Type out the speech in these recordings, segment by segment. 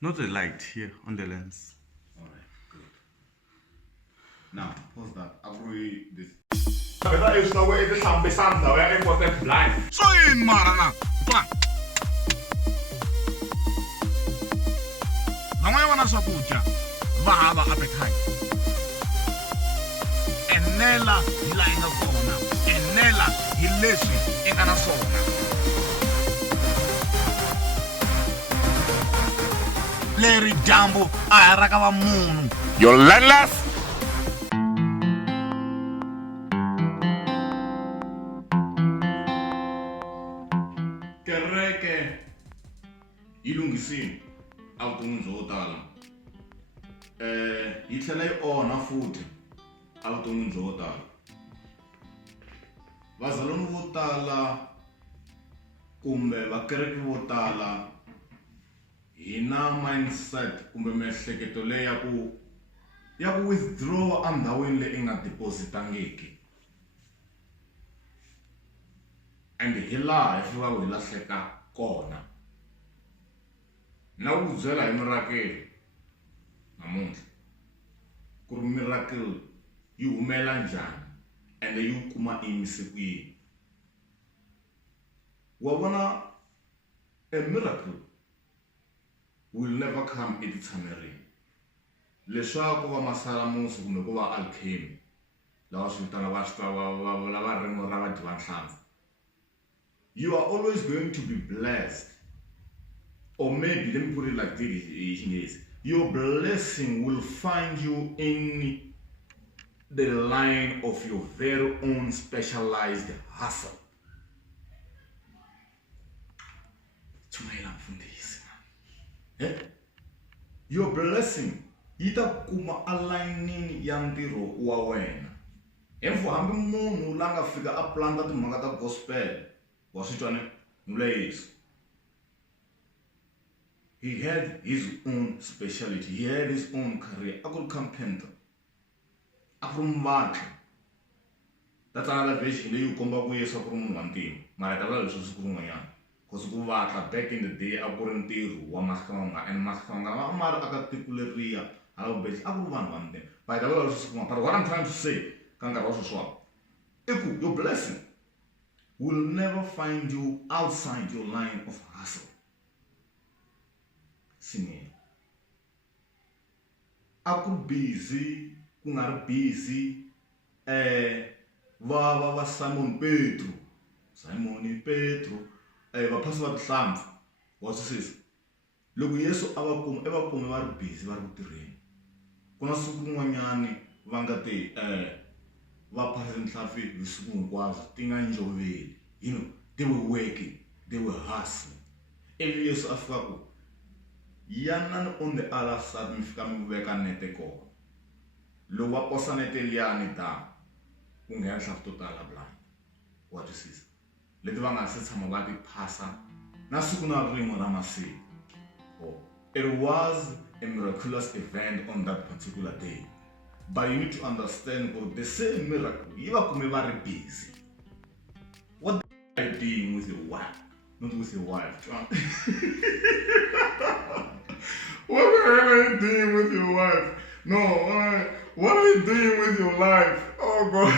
Not the light here on the lens. Alright, good. Now, pause that. I'll read this. That is the way this can be sound, the way important blind. So in Marana, plan. Van'wana swakudya va hava appetite. Enela hi laha yi nga kona. Enela hi leswi i nga na swona. Leri dyambu a hi ra ka va munhu. You're landless. Kereke yilungisile avuton'wini byo tala. Yi tlhela yi onha futhi avuton'wini byo tala. Vazalwana vo tala kumbe vakereki vo tala hi na mindset kumbe miehleketo leyi ya ku withdraw andhawini leyi nga depositangiki. And hi laha hi fika hi lahleka kona. Na ku byela hi miracle namuntlha ku ri miracle yi humela njhani ende yi kuma emisikwini. Wa vona a miracle will never come etitshamerini. Leswaku va masalamusi kumbe ku va alchemy lava swi vitana lava ririmi ra vadyivanhlampfi. You are always going to be blessed. Or maybe, let me put it like this, your blessing will find you in the line of your very own specialized hustle. Your blessing ita kuma aligning ya ntirho wa wena. Emfu hambi munhu la nga fika a planta timhaka ta gospel wa switwane mleyisi. He had his own specialty. He had his own career. A ku ri carpenter, a ku ri mbatli. That's another version leyi komba ku yesa ku ri munhu wa ntima. Mara ta vula leswi swi ku rin'wanyana. Because ku vatla back in the day a ku ri ntirho wa mahlonga, and mahlonga ma ri aka tiko leriya hala vubeji a ku ri vanhu va ntima. But ta vula leswi swi ku. But what I'm trying to say ka nkarhi wa sweswiwa i ku your blessing will never find you outside your line of hustle. Singing. Aku busy, ku nga ri busy, va Simon Petro, va phasi va tihlampfi, wa swisisa. Loko Yesu a va kume va ri busy va ri ku tirheni. Ku na siku rin'wanyani va nga ti va phasi tihlampfi hi siku hinkwaswo ti nga njoveli. You know, they were working, they were hustling. Ivi Yesu a fika ku yanani on the other side mi fika mi veka nete kona. Loko va posa nete liyani ta ku nghena tihlampfi to tala blind. Wa twisisa. Leti va nga se tshama va ti phasa na siku na rin'we ra masiku. It was a miraculous event on that particular day. But you need to understand that the same miracle, yi va kume va ri busy. What are you doing with your wife? Not with your wife. What the hell are you doing with your wife? No, what are you doing with your life? Oh God.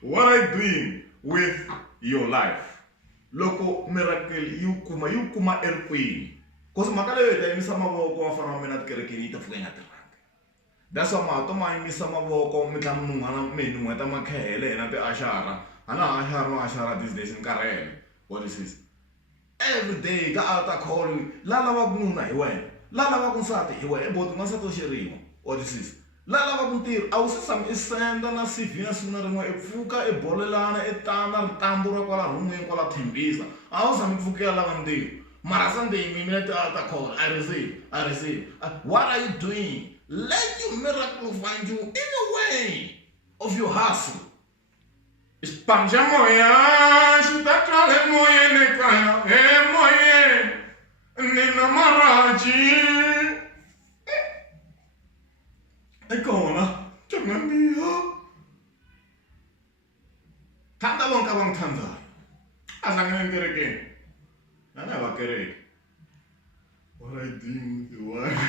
What are you doing with your life? Loko miracle you kuma erkwini. Because makale ta yimisa mavoko wa fana mina tikerekeni ta pfuka nya that's why ma to ma yimisa mavoko mitlamu nungwana menu n'weta makhele na ti ashara. Ana ashara these days in karele. What is this? Every day ka altar calling la lava ku nuna hi wena. La lava ku nsati hi wena. Eboti n'wansati o xeriwa. What is this? La lava ku ntirho a wu se sami senda na CV na siku na rin'we pfuka bolelana tana ritambu ra kwala run'weni kwala thembisa. A wu sami pfukela lava ntirho. Mara Sunday mina ti altar call. I receive. What are you doing? Let your miracle find you in the way of your hustle. Spanja moya, shutakale moye nekaya, moye, nina maraji. Ekona, chamania. thanda bonke abangithandayo ahlangene enkerekeni nani abakereke what I doing with the wife